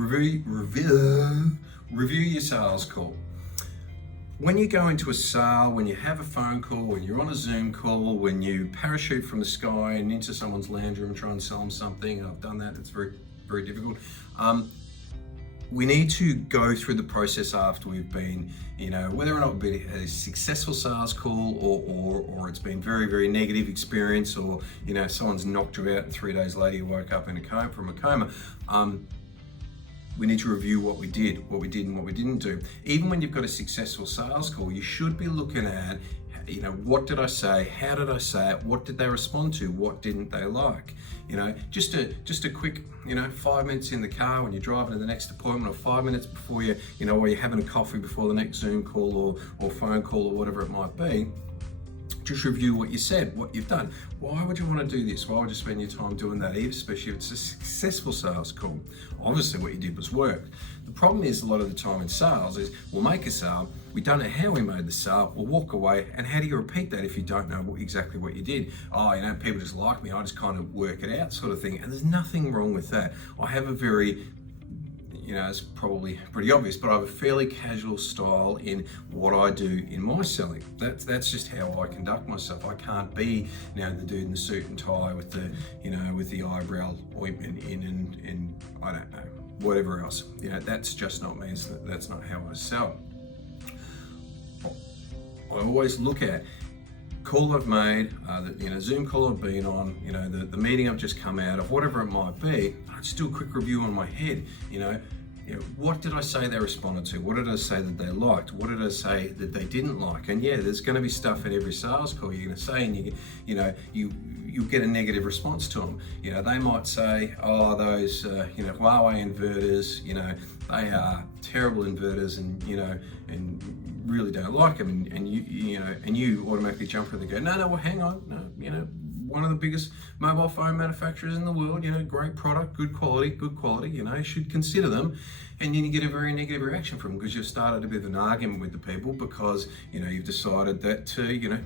Review your sales call. When you go into a sale, when you have a phone call, when you're on a Zoom call, when you parachute from the sky and into someone's lounge room and try and sell them something, and I've done that, it's very, very difficult. We need to go through the process after we've been, whether or not we've been a successful sales call or it's been very, very negative experience, or, someone's knocked you out and 3 days later you woke up in a coma, from a coma. We need to review what we did and what we didn't do. Even when you've got a successful sales call, you should be looking at, what did I say? How did I say it? What did they respond to? What didn't they like? Just a quick, 5 minutes in the car when you're driving to the next appointment, or 5 minutes before while you're having a coffee before the next Zoom call or phone call or whatever it might be. Just review what you said, what you've done. Why would you want to do this? Why would you spend your time doing that, especially if it's a successful sales call? Obviously what you did was work. The problem is a lot of the time in sales is we'll make a sale, we don't know how we made the sale, we'll walk away, and how do you repeat that if you don't know exactly what you did? Oh, people just like me, I just kind of work it out sort of thing. And there's nothing wrong with that. I have a very, it's probably pretty obvious, but I have a fairly casual style in what I do in my selling. That's just how I conduct myself. I can't be the dude in the suit and tie with the, with the eyebrow ointment in and I don't know, whatever else. That's just not me. That's not how I sell. I always look at call I've made, Zoom call I've been on, the meeting I've just come out of, whatever it might be. I just do a quick review on my head. What did I say they responded to? What did I say that they liked? What did I say that they didn't like? And yeah, there's going to be stuff in every sales call you're going to say, and you get a negative response to them. They might say, oh, those Huawei inverters, they are terrible inverters, and really don't like them. And you automatically jump through and go, no, well, hang on, no, one of the biggest mobile phone manufacturers in the world, great product, good quality, you should consider them. And then you get a very negative reaction from them because you've started a bit of an argument with the people because, you've decided that,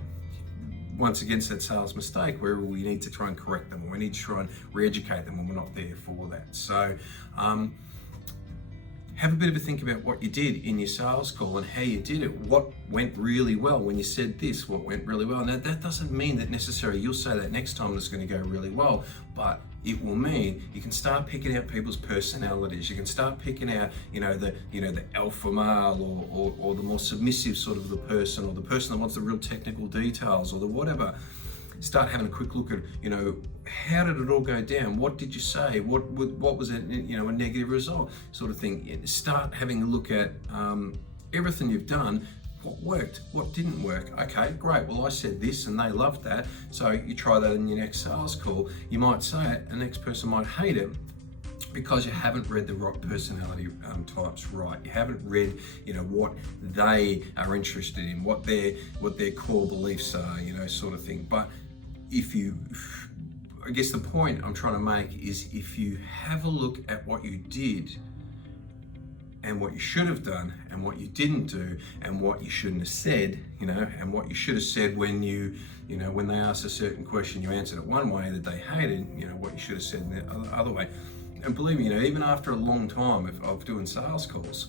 once against that sales mistake where we need to try and correct them, or we need to try and re-educate them when we're not there for that. So, have a bit of a think about what you did in your sales call and how you did it. What went really well when you said this? What went really well? Now that doesn't mean that necessarily you'll say that next time it's going to go really well, but it will mean you can start picking out people's personalities. You can start picking out, the alpha male or the more submissive sort of the person, or the person that wants the real technical details, or the whatever. Start having a quick look at, how did it all go down? What did you say? What was it, a negative result sort of thing. Start having a look at everything you've done. What worked? What didn't work? Okay, great. Well, I said this and they loved that. So you try that in your next sales call. You might say it, the next person might hate it, because you haven't read the right personality types right. You haven't read, what they are interested in, what their core beliefs are, sort of thing. But I guess the point I'm trying to make is, if you have a look at what you did and what you should have done and what you didn't do and what you shouldn't have said, and what you should have said when when they asked a certain question, you answered it one way that they hated, what you should have said the other way. And believe me, even after a long time of doing sales calls,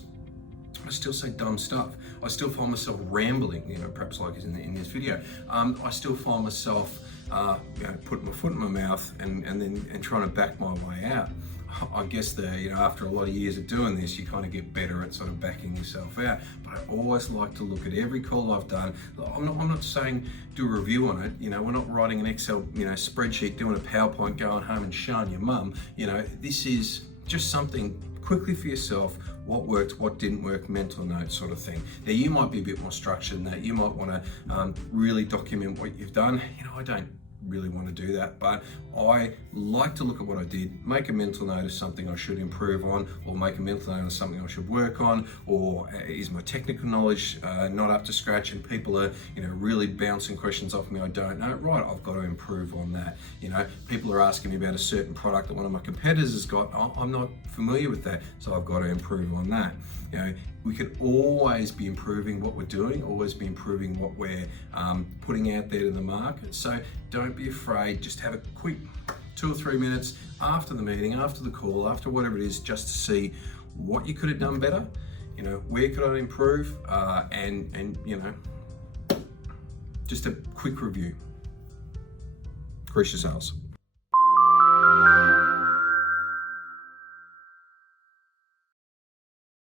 I still say dumb stuff. I still find myself rambling, perhaps like in this video. I still find myself, putting my foot in my mouth and trying to back my way out. I guess after a lot of years of doing this, you kind of get better at sort of backing yourself out. But I always like to look at every call I've done. I'm not saying do a review on it. We're not writing an Excel, spreadsheet, doing a PowerPoint, going home and showing your mum. This is just something quickly for yourself. What worked, what didn't work, mental note sort of thing. Now you might be a bit more structured than that. You might want to really document what you've done. I don't really want to do that, but I like to look at what I did, make a mental note of something I should improve on, or make a mental note of something I should work on, or is my technical knowledge not up to scratch and people are really bouncing questions off me I don't know. Right, I've got to improve on that. People are asking me about a certain product that one of my competitors has got. I'm not familiar with that, so I've got to improve on that. We could always be improving what we're doing, always be improving what we're putting out there to the market. So don't be afraid, just have a quick 2 or 3 minutes after the meeting, after the call, after whatever it is, just to see what you could have done better, you know, where could I improve, and you know, just a quick review. Increase your sales.